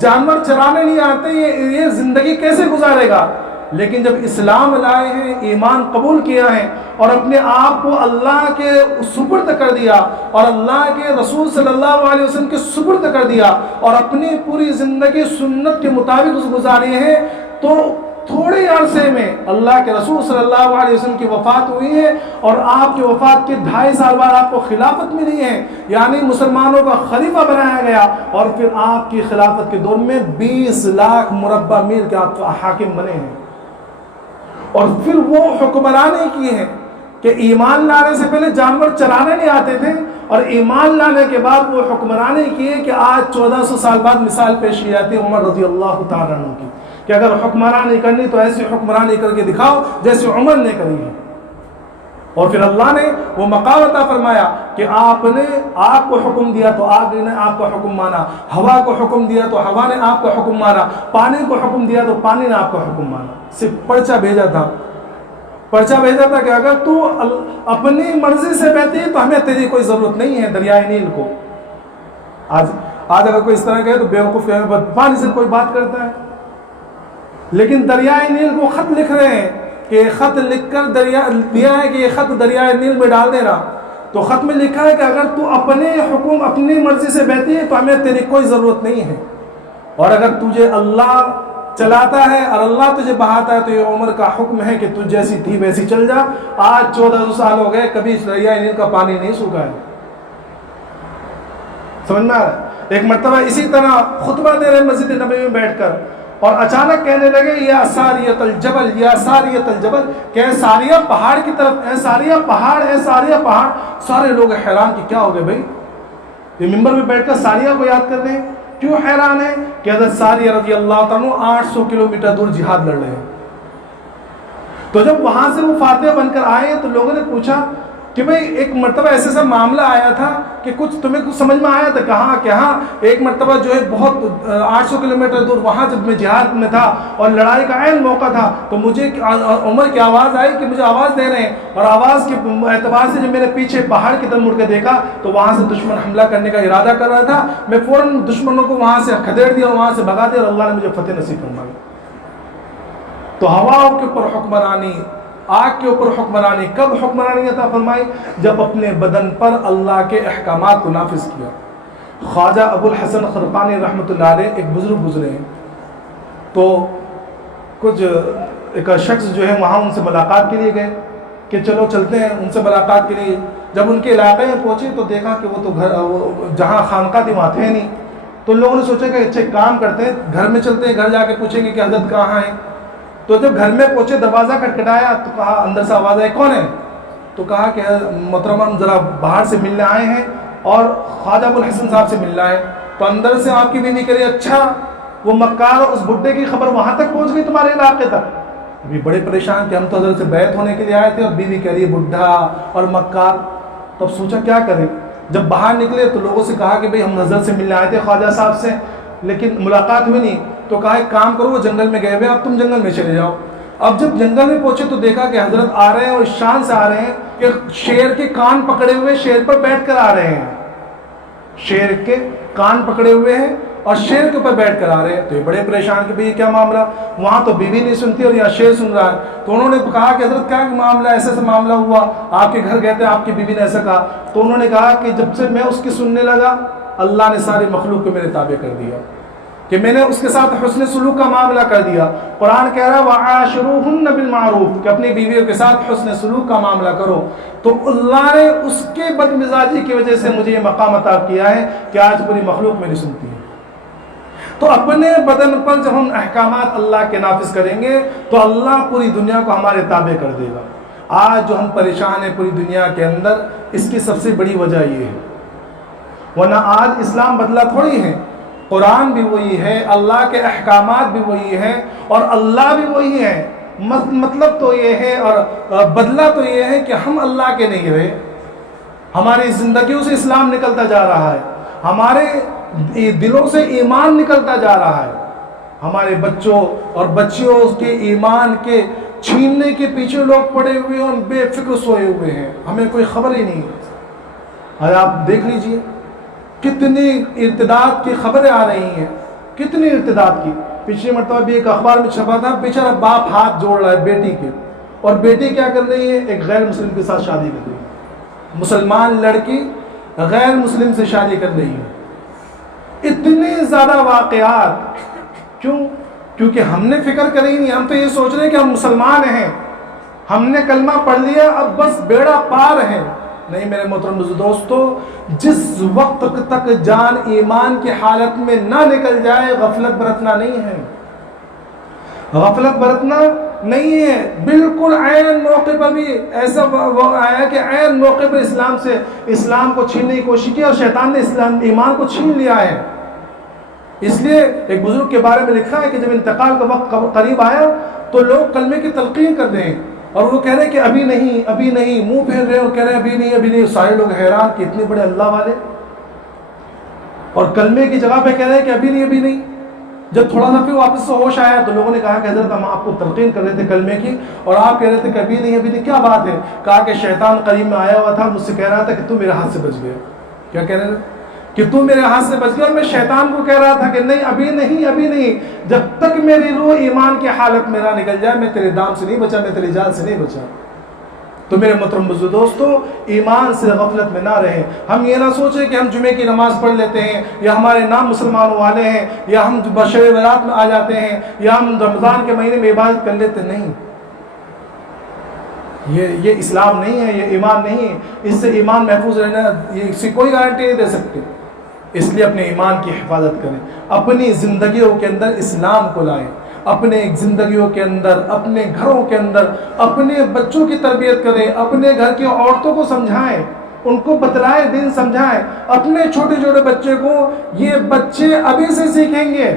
جانور چرانے نہیں آتے، یہ زندگی کیسے گزارے گا؟ لیکن جب اسلام لائے ہیں، ایمان قبول کیا ہے اور اپنے آپ کو اللہ کے سپرد کر دیا اور اللہ کے رسول صلی اللہ علیہ وسلم کے سپرد کر دیا اور اپنی پوری زندگی سنت کے مطابق گزاری ہے، تو تھوڑے عرصے میں اللہ کے رسول صلی اللہ علیہ وسلم کی وفات ہوئی ہے، اور آپ کی وفات کے 2.5 سال بعد آپ کو خلافت ملی ہے، یعنی مسلمانوں کا خلیفہ بنایا گیا، اور پھر آپ کی خلافت کے دور میں 20 لاکھ مربع میل کے آپ حاکم بنے ہیں، اور پھر وہ حکمرانی کی ہے کہ ایمان لانے سے پہلے جانور چرانے نہیں آتے تھے، اور ایمان لانے کے بعد وہ حکمرانی کی ہے کہ آج 1400 سال بعد مثال پیش کی جاتی ہے عمر رضی اللہ تعالیٰ عنہ کی، کہ اگر حکمرانی کرنی تو ایسی حکمرانی کر کے دکھاؤ جیسے عمر نے کری ہے۔ اور پھر اللہ نے وہ مقام عطا فرمایا کہ آپ نے آگ کو حکم دیا تو آگ نے آپ کا حکم مانا، ہوا کو حکم دیا تو ہوا نے آپ کا حکم مانا، پانی کو حکم دیا تو پانی نے آپ کا حکم مانا، صرف پرچہ بھیجا تھا۔ پرچہ بھیجا تھا کہ اگر تو اپنی مرضی سے بہتی ہے تو ہمیں تیری کوئی ضرورت نہیں ہے دریائے نیل کو. آج اگر کوئی اس طرح کہے تو بیوقوف پانی سے کوئی بات کرتا ہے. لیکن دریائے نیل کو خط لکھ رہے ہیں کہ خط لکھ کر دیا ہے کہ یہ خط دریائے نیل میں ڈال دینا. تو خط میں لکھا ہے کہ اگر تو اپنے حکم اپنی مرضی سے بہتی ہے تو ہمیں تیری کوئی ضرورت نہیں ہے. اور اگر تجھے اللہ چلاتا ہے اور اللہ تجھے بہاتا ہے تو یہ عمر کا حکم ہے کہ تو جیسی تھی ویسی چل جا. آج 1400 سال ہو گئے, کبھی دریائے نیل کا پانی نہیں سوکھا ہے. سمجھ میں آ رہا ہے؟ ایک مرتبہ اسی طرح خطبہ دے رہے مسجد نبوی میں بیٹھ کر, اور اچانک کہنے لگے یا ساریۃ الجبل یا ساریۃ الجبل, کہ اے ساریہ پہاڑ کی طرف, اے ساریہ پہاڑ, اے ساریہ پہاڑ. سارے لوگ حیران کہ کیا ہو گئے بھائی, یہ ممبر میں بیٹھ کر ساریہ کو یاد کر رہے ہیں. کیوں حیران ہے؟ کہ حضرت ساریہ رضی اللہ تعالیٰ 800 کلومیٹر دور جہاد لڑ رہے ہیں. تو جب وہاں سے وہ فاتح بن کر آئے تو لوگوں نے پوچھا کہ بھئی ایک مرتبہ ایسا معاملہ آیا تھا کہ تمہیں کچھ سمجھ میں آیا تھا؟ کہاں کہ ہاں ایک مرتبہ جو ہے بہت 800 کلومیٹر دور وہاں جب میں جہاد میں تھا اور لڑائی کا عین موقع تھا تو مجھے عمر کی آواز آئی کہ مجھے آواز دے رہے ہیں, اور آواز کے اعتبار سے جب میرے پیچھے پہاڑ کی طرف مڑ کے دیکھا تو وہاں سے دشمن حملہ کرنے کا ارادہ کر رہا تھا. میں فوراً دشمنوں کو وہاں سے کھدیڑ دیا اور وہاں سے بھگا دیا اور اللہ نے مجھے فتح نصیب فرمائی. تو ہواؤں کے اوپر حکمرانی, آگ کے اوپر حکمرانی, کب حکمرانی عطا فرمائی؟ جب اپنے بدن پر اللہ کے احکامات کو نافذ کیا. خواجہ ابو الحسن خرقانی رحمۃ اللہ علیہ ایک بزرگ گزرے ہیں, تو کچھ ایک شخص جو ہے وہاں ان سے ملاقات کے لیے گئے کہ چلو چلتے ہیں ان سے ملاقات کے لیے. جب ان کے علاقے میں پہنچے تو دیکھا کہ وہ تو گھر جہاں خانقاہ تھی وہاں تھے نہیں. تو لوگوں نے سوچا کہ اچھا کام کرتے ہیں, گھر میں چلتے ہیں, گھر جا کے پوچھیں گے کہ حضرت کہاں ہیں. تو جب گھر میں پہنچے دروازہ کھٹکھٹایا تو کہا, اندر سے آواز آئی کون ہے؟ تو کہا کہ محترمہ ہم ذرا باہر سے ملنے آئے ہیں اور خواجہ ابو الحسن صاحب سے ملنا ہے. تو اندر سے آپ کی بیوی کہے اچھا وہ مکار اس بڈھے کی خبر وہاں تک پہنچ گئی تمہارے علاقے تک. ابھی بڑے پریشان کہ ہم تو حضرت سے بیعت ہونے کے لیے آئے تھے اور بیوی کہہ رہی ہے بڈھا اور مکار. تب سوچا کیا کریں. جب باہر نکلے تو لوگوں سے کہا کہ بھئی ہم حضرت سے ملنے آئے تھے خواجہ صاحب سے, لیکن ملاقات ہوئی نہیں. تو کہا ایک کام کرو, وہ جنگل میں گئے ہوئے, اب تم جنگل میں چلے جاؤ. اب جب جنگل میں پہنچے تو دیکھا کہ حضرت آ رہے ہیں اور شان سے آ رہے ہیں کہ شیر کے کان پکڑے ہوئے شیر پر بیٹھ کر آ رہے ہیں. شیر کے کان پکڑے ہوئے ہیں اور شیر کے اوپر بیٹھ کر آ رہے ہیں. تو یہ بڑے پریشان کہ بھئی کیا معاملہ, وہاں تو بیوی نہیں سنتی اور یہاں شیر سن رہا ہے. تو انہوں نے کہا کہ حضرت کیا معاملہ, ایسا معاملہ ہوا, آپ کے گھر گئے تھے آپ کی بیوی نے ایسا کہا. تو انہوں نے کہا کہ جب سے میں اس کی سننے لگا اللہ نے ساری مخلوق کو میرے تابع کر دیا, کہ میں نے اس کے ساتھ حسن سلوک کا معاملہ کر دیا. قرآن کہہ رہا وَعَاشِرُوهُنَّ بِالْمَعْرُوفِ کہ اپنی بیویوں کے ساتھ حسن سلوک کا معاملہ کرو. تو اللہ نے اس کے بد مزاجی کی وجہ سے مجھے یہ مقام عطا کیا ہے کہ آج پوری مخلوق میری سنتی ہے. تو اپنے بدن پر جب ہم احکامات اللہ کے نافذ کریں گے تو اللہ پوری دنیا کو ہمارے تابع کر دے گا. آج جو ہم پریشان ہیں پوری دنیا کے اندر, اس کی سب سے بڑی وجہ یہ ہے. ورنہ آج اسلام بدلا تھوڑی ہے, قرآن بھی وہی ہے, اللہ کے احکامات بھی وہی ہیں اور اللہ بھی وہی ہے. مطلب تو یہ ہے اور بدلہ تو یہ ہے کہ ہم اللہ کے نہیں رہے, ہماری زندگیوں سے اسلام نکلتا جا رہا ہے, ہمارے دلوں سے ایمان نکلتا جا رہا ہے. ہمارے بچوں اور بچیوں کے ایمان کے چھیننے کے پیچھے لوگ پڑے ہوئے اور بے فکر سوئے ہوئے ہیں, ہمیں کوئی خبر ہی نہیں. آپ دیکھ لیجئے کتنی ارتداد کی خبریں آ رہی ہیں, کتنی ارتداد کی. پچھلی مرتبہ بھی ایک اخبار میں چھپا تھا, بیچارہ باپ ہاتھ جوڑ رہا ہے بیٹی کے, اور بیٹی کیا کر رہی ہے, ایک غیر مسلم کے ساتھ شادی کر رہی ہے. مسلمان لڑکی غیر مسلم سے شادی کر رہی ہے. اتنے زیادہ واقعات. کیوں؟ کیونکہ ہم نے فکر کری نہیں. ہم تو یہ سوچ رہے ہیں کہ ہم مسلمان ہیں, ہم نے کلمہ پڑھ لیا, اب بس بیڑا پار ہے. نہیں میرے محترم دوستو, جس وقت تک جان ایمان کی حالت میں نہ نکل جائے غفلت برتنا نہیں ہے, غفلت برتنا نہیں ہے. بالکل عین موقع پر بھی ایسا آیا کہ عین موقع پر اسلام کو چھیننے کی کوشش کی اور شیطان نے ایمان کو چھین لیا ہے. اس لیے ایک بزرگ کے بارے میں لکھا ہے کہ جب انتقال کا وقت قریب آیا تو لوگ کلمے کی تلقین کر رہے ہیں اور وہ کہہ رہے ہیں کہ ابھی نہیں ابھی نہیں, منہ پھیر رہے اور کہہ رہے ہیں ابھی نہیں ابھی نہیں. سارے لوگ حیران کہ اتنے بڑے اللہ والے, اور کلمے کی جگہ پہ کہہ رہے ہیں کہ ابھی نہیں ابھی نہیں. جب تھوڑا سا پھر واپس سے ہوش آیا تو لوگوں نے کہا کہ حضرت ہم آپ کو تلقین کر رہے تھے کلمے کی اور آپ کہہ رہے تھے کبھی نہیں ابھی نہیں، کیا بات ہے؟ کہا کہ شیطان قریب میں آیا ہوا تھا، مجھ سے کہہ رہا تھا کہ تو میرے ہاتھ سے بچ گیا۔ کیا کہہ رہے تھے؟ کہ تو میرے ہاتھ سے بچ گیا، اور میں شیطان کو کہہ رہا تھا کہ نہیں ابھی نہیں ابھی نہیں، جب تک میری روح ایمان کی حالت میں نہ نکل جائے میں تیرے دام سے نہیں بچا، میں تیری جان سے نہیں بچا۔ تو میرے محترم بزرگ دوستو، ایمان سے غفلت میں نہ رہیں۔ ہم یہ نہ سوچیں کہ ہم جمعے کی نماز پڑھ لیتے ہیں، یا ہمارے نام مسلمانوں والے ہیں، یا ہم بشر برات میں آ جاتے ہیں، یا ہم رمضان کے مہینے میں عبادت کر لیتے نہیں۔ یہ اسلام نہیں ہے، یہ ایمان نہیں ہے۔ اس سے ایمان محفوظ رہنا یہ اس کی کوئی گارنٹی نہیں دے سکتے۔ اس لیے اپنے ایمان کی حفاظت کریں، اپنی زندگیوں کے اندر اسلام کو لائیں، اپنے زندگیوں کے اندر، اپنے گھروں کے اندر اپنے بچوں کی تربیت کریں، اپنے گھر کی عورتوں کو سمجھائیں، ان کو بتلائیں، دین سمجھائیں۔ اپنے چھوٹے چھوٹے بچے کو، یہ بچے ابھی سے سیکھیں گے،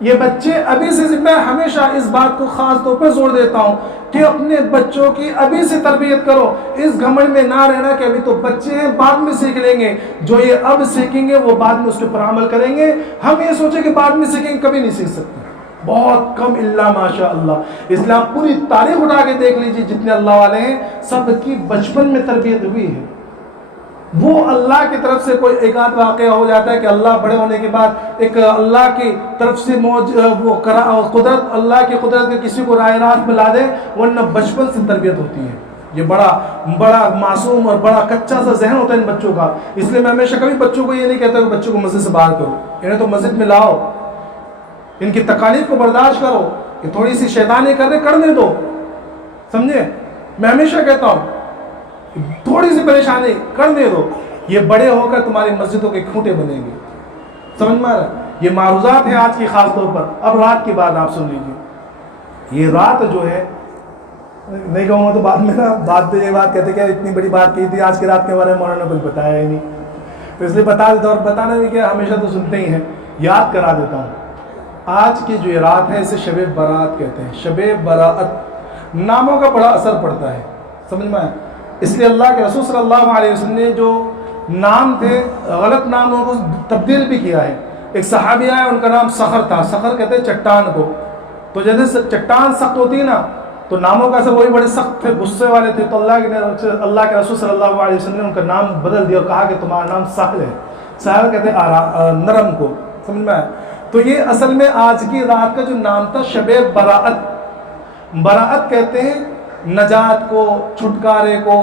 یہ بچے ابھی سے، میں ہمیشہ اس بات کو خاص طور پر زور دیتا ہوں کہ اپنے بچوں کی ابھی سے تربیت کرو۔ اس گھمنڈ میں نہ رہنا کہ ابھی تو بچے ہیں بعد میں سیکھ لیں گے، جو یہ اب سیکھیں گے وہ بعد میں اس کے پر عمل کریں گے۔ ہم یہ سوچیں کہ بعد میں سیکھیں گے، کبھی نہیں سیکھ سکتے، بہت کم، الا ماشاء اللہ۔ اسلام پوری تاریخ اٹھا کے دیکھ لیجیے، جتنے اللہ والے ہیں سب کی بچپن میں تربیت ہوئی ہے۔ وہ اللہ کی طرف سے کوئی ایک آدھ واقعہ ہو جاتا ہے کہ اللہ بڑے ہونے کے بعد ایک اللہ کی طرف سے قدرت، اللہ کی قدرت کے کسی کو رائے راست میں لا دے، ورنہ بچپن سے تربیت ہوتی ہے۔ یہ بڑا معصوم اور بڑا کچا سا ذہن ہوتا ہے ان بچوں کا۔ اس لیے میں ہمیشہ کبھی بچوں کو یہ نہیں کہتا کہ بچوں کو مسجد سے باہر کرو، انہیں تو مسجد میں لاؤ، ان کی تکالیف کو برداشت کرو، کہ تھوڑی سی شیطانی کرنے دو، سمجھے؟ میں ہمیشہ کہتا ہوں تھوڑی سی پریشانی کرنے دو، یہ بڑے ہو کر تمہاری مسجدوں کے کھوٹے بنیں گے۔ سمجھ میں آ رہا؟ یہ معروضات ہیں آج کی خاص طور پر۔ اب رات کی بات آپ سن لیجیے۔ یہ رات جو ہے، نہیں کہوں گا تو بعد میں نا بات پہ یہ بات کہتے کہ اتنی بڑی بات کی تھی، آج کی رات کے بارے میں مولانا نے کچھ بتایا ہی نہیں، تو اس لیے بتا دیتا ہوں، اور بتانا بھی کہ ہمیشہ تو سنتے ہی ہیں، یاد کرا دیتا ہوں۔ آج کی جو یہ رات ہے اسے شب برات کہتے ہیں۔ شب براءت ناموں کا بڑا اثر پڑتا ہے، سمجھ میں آیا؟ اس لیے اللہ کے رسول صلی اللہ علیہ وسلم نے جو نام تھے غلط ناموں کو تبدیل بھی کیا ہے۔ ایک صحابی آیا، ان کا نام صخر تھا، صخر کہتے ہیں چٹان کو، تو جیسے چٹان سخت ہوتی ہے نا، تو ناموں کا سے وہی بڑے سخت تھے، غصے والے تھے، تو اللہ کے رسول صلی اللہ علیہ وسلم نے ان کا نام بدل دیا اور کہا کہ تمہارا نام ساحل ہے۔ ساحل کہتے ہیں نرم کو، سمجھ میں آیا؟ تو یہ اصل میں آج کی رات کا جو نام تھا شب براءت، براءت کہتے ہیں نجات کو، چھٹکارے کو،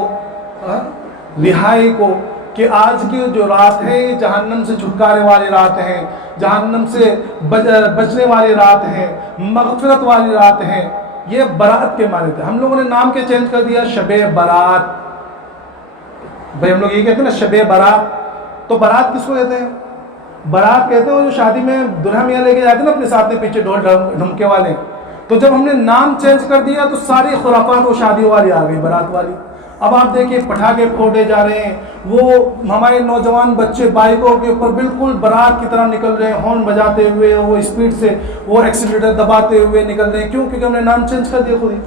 رہائی کو، کہ آج کی جو رات ہے یہ جہنم سے چھٹکارے والی رات ہے، جہنم سے بچنے والی رات ہے، مغفرت والی رات ہے۔ یہ برات کے معنی تھے۔ ہم لوگوں نے نام کے چینج کر دیا شب برات۔ بھائی ہم لوگ یہ کہتے ہیں نا شب برات، تو برات کس کو کہتے ہیں؟ برات کہتے ہیں وہ جو شادی میں دلہا میاں لے کے جاتے ہیں نا اپنے ساتھ میں پیچھے ڈھول ڈھمکے والے۔ تو جب ہم نے نام چینج کر دیا تو ساری خرافات وہ شادی والی آ گئی، برات والی۔ اب آپ دیکھیں پٹاخے پھوڑے جا رہے ہیں، وہ ہمارے نوجوان بچے بائکوں کے اوپر بالکل برات کی طرح نکل رہے ہیں، ہارن بجاتے ہوئے، وہ اسپیڈ سے وہ ایکسیلیٹر دباتے ہوئے نکل رہے ہیں۔ کیوں؟ کیونکہ ہم نے نام چینج کر دیا خود ہی۔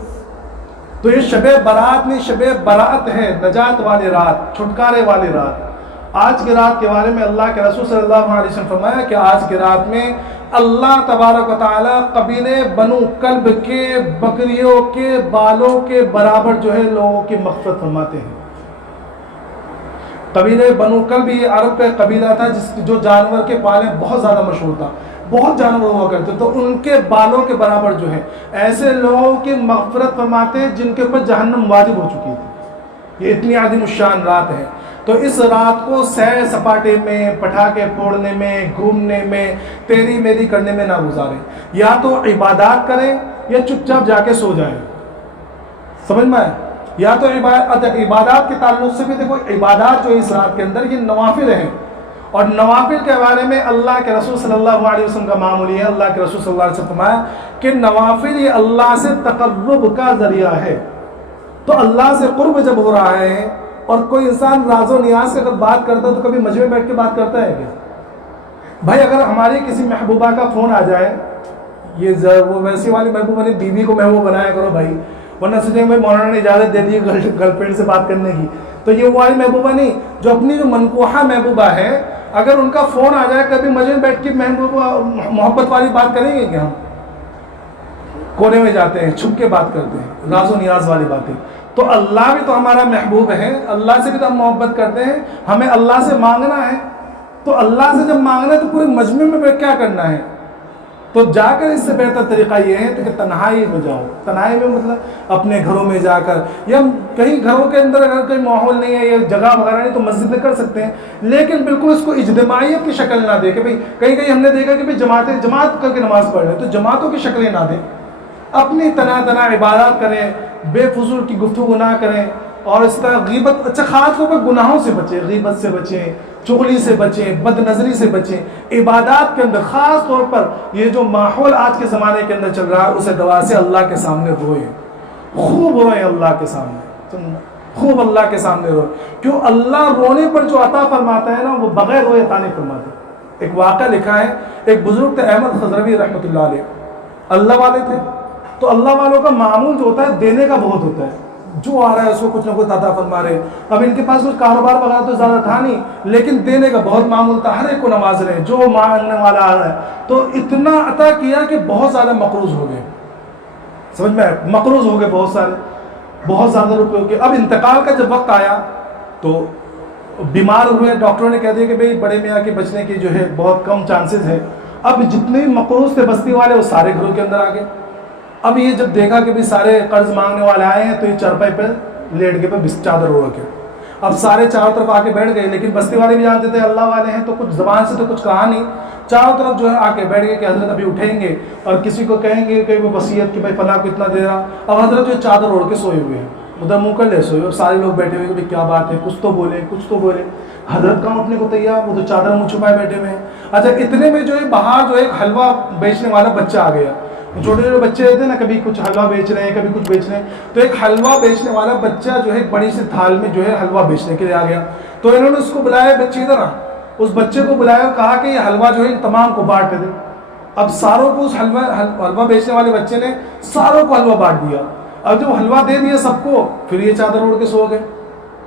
تو یہ شب برات نہیں، شب براءت ہے، نجات والی رات، چھٹکارے والی رات۔ آج کی رات کے بارے میں اللہ کے رسول صلی اللہ علیہ وسلم فرمایا کہ آج کی رات میں اللہ تبارک و تعالی قبیلے بنو کلب کے بکریوں کے بالوں کے برابر جو ہے لوگوں کی مغفرت فرماتے ہیں۔ قبیلے بنو کلب یہ عرب کا قبیلہ تھا جو جانور کے پالے بہت زیادہ مشہور تھا، بہت جانور ہوا کرتے، تو ان کے بالوں کے برابر جو ہے ایسے لوگوں کی مغفرت فرماتے ہیں جن کے اوپر جہنم واجب ہو چکی تھی۔ یہ اتنی عظیم الشان رات ہے۔ تو اس رات کو سیر سپاٹے میں، پٹاخے پھوڑنے میں، گھومنے میں، تیری میری کرنے میں نہ گزاریں۔ یا تو عبادات کریں یا چپ چاپ جا کے سو جائیں۔ سمجھ میں آئے؟ یا تو عبادات کے تعلق سے بھی دیکھو، عبادات جو اس رات کے اندر یہ نوافل ہیں، اور نوافل کے بارے میں اللہ کے رسول صلی اللہ علیہ وسلم کا معمولی ہے۔ اللہ کے رسول صلی اللہ علیہ وسلم فرمایا کہ نوافل یہ اللہ سے تقرب کا ذریعہ ہے۔ تو اللہ سے قرب جب ہو رہا ہے، اور کوئی انسان راز و نیاز سے اگر بات کرتا ہے تو کبھی مجمع میں بیٹھ کے بات کرتا ہے کیا؟ بھائی اگر ہماری کسی محبوبہ کا فون آ جائے، یہ وہ ویسی والی محبوبہ نے بیوی کو محبوب بنایا کرو بھائی، ورنہ سوچیں بھائی مولانا نے اجازت دے دی گرل فرینڈ سے بات کرنے کی، تو یہ وہ والی محبوبہ نہیں جو اپنی جو منقوحہ محبوبہ ہے، اگر ان کا فون آ جائے کبھی مجھے بیٹھ کے محبت والی بات کریں گے کہ ہم کونے میں جاتے ہیں، چھپ کے بات کرتے ہیں، راز و نیاز والی باتیں. تو اللہ بھی تو ہمارا محبوب ہے، اللہ سے بھی تو ہم محبت کرتے ہیں، ہمیں اللہ سے مانگنا ہے. تو اللہ سے جب مانگنا ہے تو پورے مجمع میں کیا کرنا ہے؟ تو جا کر اس سے بہتر طریقہ یہ ہے کہ تنہائی میں جاؤ. تنہائی میں مطلب اپنے گھروں میں جا کر، یا کہیں گھروں کے اندر اگر کوئی ماحول نہیں ہے یا جگہ وغیرہ نہیں تو مسجد میں کر سکتے ہیں، لیکن بالکل اس کو اجتماعیت کی شکل نہ دے کہ بھئی کہیں ہم نے دیکھا کہ جماعت کر کے نماز پڑھ رہے ہیں، تو جماعتوں کی شکلیں نہ دیں، اپنی تنہا عبادات کریں، بے فضول کی گفتگو نہ کریں. اور اس طرح غیبت، اچھا خاص طور پر گناہوں سے بچیں، غیبت سے بچیں، چغلی سے بچیں، بد نظری سے بچیں. عبادات کے اندر خاص طور پر یہ جو ماحول آج کے زمانے کے اندر چل رہا ہے اسے دوا سے اللہ کے سامنے روئیں، خوب روئیں اللہ کے سامنے، خوب اللہ کے سامنے روئیں. کیوں؟ اللہ رونے پر جو عطا فرماتا ہے نا وہ بغیر روئے عطا نہیں فرماتا. ایک واقعہ لکھا ہے، ایک بزرگ تھے احمد خضروی رحمۃ اللہ علیہ، اللہ والے تھے. تو اللہ والوں کا معمول جو ہوتا ہے دینے کا بہت ہوتا ہے، جو آ رہا ہے اس کو کچھ نہ کچھ عطا فرما رہے. اب ان کے پاس کچھ کاروبار وغیرہ تو زیادہ تھا نہیں، لیکن دینے کا بہت معمول تھا، ہر ایک کو نواز رہے، جو مانگنے والا آ رہا ہے. تو اتنا عطا کیا کہ بہت زیادہ مقروض ہو گئے، سمجھ میں مقروض ہو گئے بہت سارے، بہت زیادہ روپے ہو گئے. اب انتقال کا جب وقت آیا تو بیمار ہوئے، ڈاکٹروں نے کہہ دیا کہ بھئی بڑے میاں کے بچنے کی جو ہے بہت کم چانسز ہے. اب جتنے مقروض تھے بستی والے وہ سارے گھروں کے اندر آ گئے. اب یہ جب دیکھا کہ بھی سارے قرض مانگنے والے آئے ہیں تو یہ چارپائی پہ لیٹ کے پہ چادر اوڑھ کے اب سارے چاروں طرف آ کے بیٹھ گئے. لیکن بستی والے بھی جانتے تھے اللہ والے ہیں تو کچھ زبان سے تو کچھ کہا نہیں، چاروں طرف جو ہے آ کے بیٹھ گئے کہ حضرت ابھی اٹھیں گے اور کسی کو کہیں گے کہ وہ وصیت کہ بھائی فلاں کو اتنا دے رہا. اب حضرت جو چادر اوڑھ کے سوئے ہوئے ہیں، ادھر منہ کر لے سوئے، اور سارے لوگ بیٹھے ہوئے کہ کیا بات ہے، کچھ تو بولیں کچھ تو بولیں. حضرت کہاں اپنے کو تیار، وہ تو چادر منہ چھپائے بیٹھے ہوئے ہیں. اچھا اتنے میں جو ہے باہر جو ایک حلوہ بیچنے والا بچہ آ گیا. چھوٹے چھوٹے بچے رہتے ہیں نا، کبھی کچھ حلوہ بیچ رہے ہیں کبھی کچھ بیچ رہے ہیں. تو ایک حلوہ بیچنے والا بچہ جو ہے ایک بڑی سی تھال میں جو ہے حلوہ بیچنے کے لیے آ گیا. تو انہوں نے اس کو بلایا، بچے ادھر آ، اس بچے کو بلایا اور کہا کہ یہ حلوہ جو ہے تمام کو بانٹ دے. اب ساروں کو اس حلوہ بیچنے والے بچے نے ساروں کو حلوہ بانٹ دیا. اب جب حلوہ دے دیا سب کو، پھر یہ چادر اوڑھ کے سو گئے.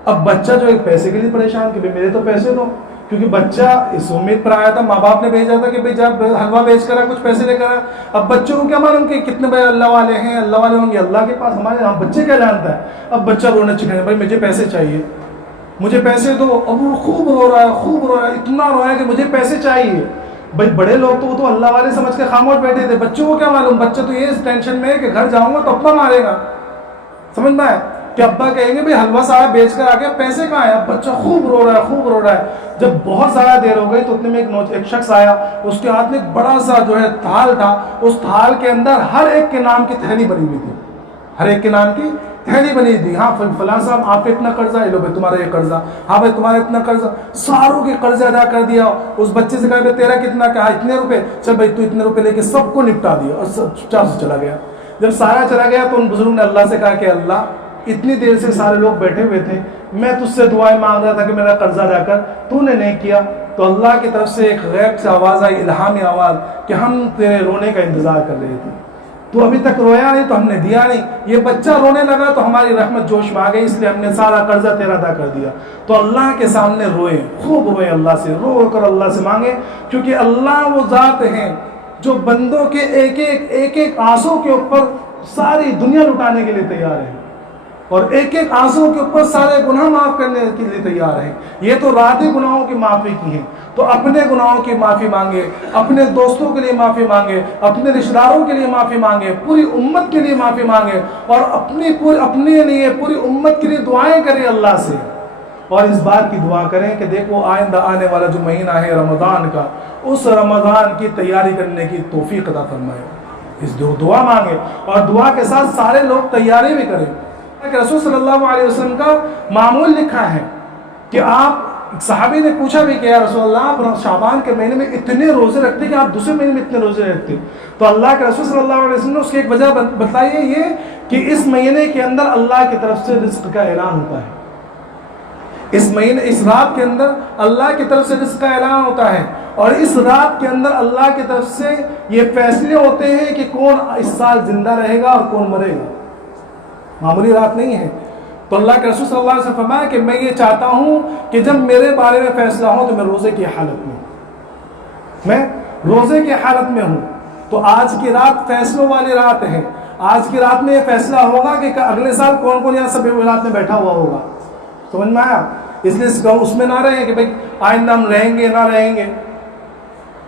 اب بچہ جو ایک پیسے کے لیے پریشان کہ میرے تو پیسے دو، کیونکہ بچہ اس امید پر آیا تھا، ماں باپ نے بھیجا تھا کہ جب حلوہ بیچ کر کچھ پیسے لے کر. اب بچوں کو کیا معلوم کہ کتنے بڑے اللہ والے ہیں، اللہ والے ہوں گے اللہ کے پاس، ہمارے ہم بچے کیا جانتا ہے. اب بچہ رونا چکھنے، بھائی مجھے پیسے چاہیے، مجھے پیسے دو. اب وہ خوب رو رہا ہے، خوب رو رہا ہے، اتنا رویا کہ مجھے پیسے چاہیے. بھائی بڑے لوگ تو وہ تو اللہ والے سمجھ کے خاموش بیٹھے تھے، بچوں کو کیا معلوم. بچہ تو یہ اس ٹینشن میں ہے کہ گھر جاؤں گا تو ابا مارے گا، سمجھ میں آئے کہ ابا کہیں گے بھائی حلوہ صاحب بیچ کر آ گیا، پیسے کہاں ہے. اب بچہ خوب رو رہا ہے، خوب رو رہا ہے. جب بہت زیادہ دیر ہو گئی تو اتنے میں ایک شخص آیا، اس کے ہاتھ میں ایک بڑا سا جو ہے تھال تھا. اس تھال کے اندر ہر ایک کے نام کی تھیلی بنی ہوئی تھی، ہر ایک کے نام کی تھیلی بنی تھی. ہاں فلاں صاحب آپ کا اتنا قرضہ ہے، لو بھائی تمہارا یہ قرضہ، ہاں بھائی تمہارا اتنا قرضہ. ساروں کے قرضے ادا کر دیا. اس بچے سے کہا بھائی تیرا کتنا، کہا اتنے روپے، چل بھائی تو اتنے روپے لے کے سب کو نپٹا دیا اور سب چار سے چلا گیا. جب سارا چلا گیا تو ان بزرگ نے اللہ سے کہا کہ اللہ اتنی دیر سے سارے لوگ بیٹھے ہوئے تھے، میں تجھ سے دعائیں مانگ رہا تھا کہ میرا قرضہ ادا کر، تو نے نہیں کیا. تو اللہ کی طرف سے ایک غیب سے آواز آئی، الہامی آواز، کہ ہم تیرے رونے کا انتظار کر رہے تھے، تو ابھی تک رویا نہیں تو ہم نے دیا نہیں. یہ بچہ رونے لگا تو ہماری رحمت جوش میں آ گئی، اس لیے ہم نے سارا قرضہ تیرا ادا کر دیا. تو اللہ کے سامنے روئے، خوب روئے، اللہ سے رو کر اللہ سے مانگے، کیونکہ اللہ وہ ذات ہیں جو بندوں کے ایک ایک آنسو کے اوپر ساری دنیا لٹانے کے لیے تیار ہے، اور ایک ایک آنسو کے اوپر سارے گناہ معاف کرنے کے لیے تیار ہیں. یہ تو راتیں گناہوں کی معافی کی ہیں، تو اپنے گناہوں کی معافی مانگے، اپنے دوستوں کے لیے معافی مانگے، اپنے رشتہ داروں کے لیے معافی مانگے، پوری امت کے لیے معافی مانگے، اور اپنے لیے پوری امت کے لیے دعائیں کریں اللہ سے. اور اس بات کی دعا کریں کہ دیکھو آئندہ آنے والا جو مہینہ ہے رمضان کا، اس رمضان کی تیاری کرنے کی توفیق عطا فرمائے. اس دعا مانگے، اور دعا کے ساتھ سارے لوگ تیاری بھی کریں. کہ رسول صلی اللہ علیہ وسلم کا معمول لکھا ہے کہ آپ، صحابی نے پوچھا بھی کہ یا رسول اللہ آپ شعبان کے مہینے میں اتنے روزے رکھتے کہ آپ دوسرے مہینے میں اتنے روزے رکھتے. تو اللہ کے رسول صلی اللہ علیہ وسلم نے اس کی ایک وجہ بتائی ہے، یہ کہ اس مہینے کے اندر اللہ کی طرف سے رزق کا اعلان ہوتا ہے. اس رات کے اندر اللہ کی طرف سے رزق کا اعلان ہوتا ہے، اور اس رات کے اندر اللہ کی طرف سے یہ فیصلے ہوتے ہیں کہ کون اس سال زندہ رہے گا اور کون مرے گا. معمولی رات نہیں ہے. تو اللہ کے رسول صلی اللہ علیہ وسلم فرمایا کہ میں یہ چاہتا ہوں کہ جب میرے بارے میں فیصلہ ہو تو میں روزے کی حالت میں ہوں، میں روزے کی حالت میں ہوں۔ تو آج کی رات فیصلوں والی رات ہے، آج کی رات میں یہ فیصلہ ہوگا کہ اگلے سال کون کون یہاں سب رات میں بیٹھا ہوا ہوگا، سمجھ میں آیا؟ اس لیے اس میں نہ رہیں کہ بھائی آئندہ ہم رہیں گے نہ رہیں گے۔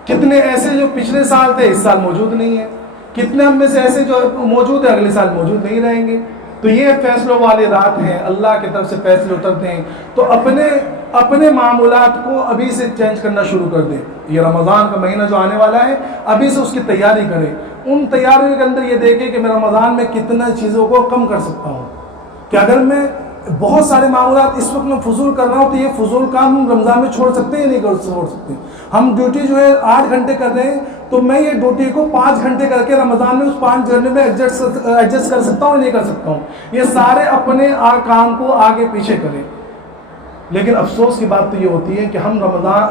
کتنے ایسے جو پچھلے سال تھے اس سال موجود نہیں ہیں، کتنے ہم میں سے ایسے جو موجود ہیں اگلے سال موجود نہیں رہیں گے۔ تو یہ فیصلوں والی رات ہے، اللہ کی طرف سے فیصلے اترتے ہیں، تو اپنے معمولات کو ابھی سے چینج کرنا شروع کر دیں۔ یہ رمضان کا مہینہ جو آنے والا ہے ابھی سے اس کی تیاری کریں، ان تیاریوں کے اندر یہ دیکھیں کہ میں رمضان میں کتنا چیزوں کو کم کر سکتا ہوں، کہ اگر میں بہت سارے معمولات اس وقت میں فضول کر رہا ہوں تو یہ فضول کام ہم رمضان میں چھوڑ سکتے ہیں یا نہیں چھوڑ سکتے؟ ہم ڈیوٹی جو ہے 8 گھنٹے کر رہے ہیں تو میں یہ ڈیوٹی کو 5 گھنٹے کر کے رمضان میں اس 5 گھنٹے میں ایڈجسٹ کر سکتا ہوں یا نہیں کر سکتا ہوں؟ یہ سارے اپنے کام کو آگے پیچھے کریں۔ لیکن افسوس کی بات تو یہ ہوتی ہے کہ ہم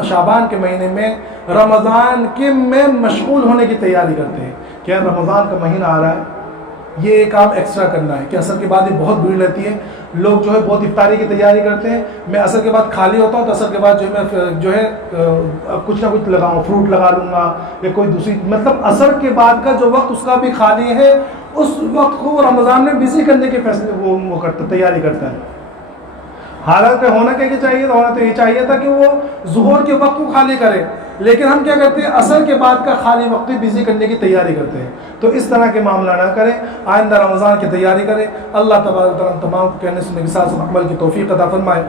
شعبان کے مہینے میں رمضان میں مشغول ہونے کی تیاری کرتے ہیں کہ رمضان کا مہینہ آ رہا ہے، یہ کام ایکسٹرا کرنا ہے، کہ عصر کے بعد یہ بہت بھیڑ رہتی ہے، لوگ جو ہے بہت افطاری کی تیاری کرتے ہیں، میں عصر کے بعد خالی ہوتا ہوں تو عصر کے بعد جو ہے کچھ نہ کچھ لگاؤں، فروٹ لگا لوں گا یا کوئی دوسری، مطلب عصر کے بعد کا جو وقت اس کا بھی خالی ہے، اس وقت کو رمضان میں بزی کرنے کے فیصلے وہ کرتا تیاری کرتا ہے۔ حالانکہ ہونا کیا چاہیے تھا، ہونا تو یہ چاہیے تھا کہ وہ ظہر کے وقت کو خالی کرے، لیکن ہم کیا کرتے ہیں عصر کے بعد کا خالی وقت بزی کرنے کی تیاری کرتے ہیں۔ تو اس طرح کے معاملہ نہ کریں، آئندہ رمضان کی تیاری کریں۔ اللہ تبارک و تعالیٰ تمام کو کہنے سننے کے ساتھ عمل کی توفیق عطا فرمائے۔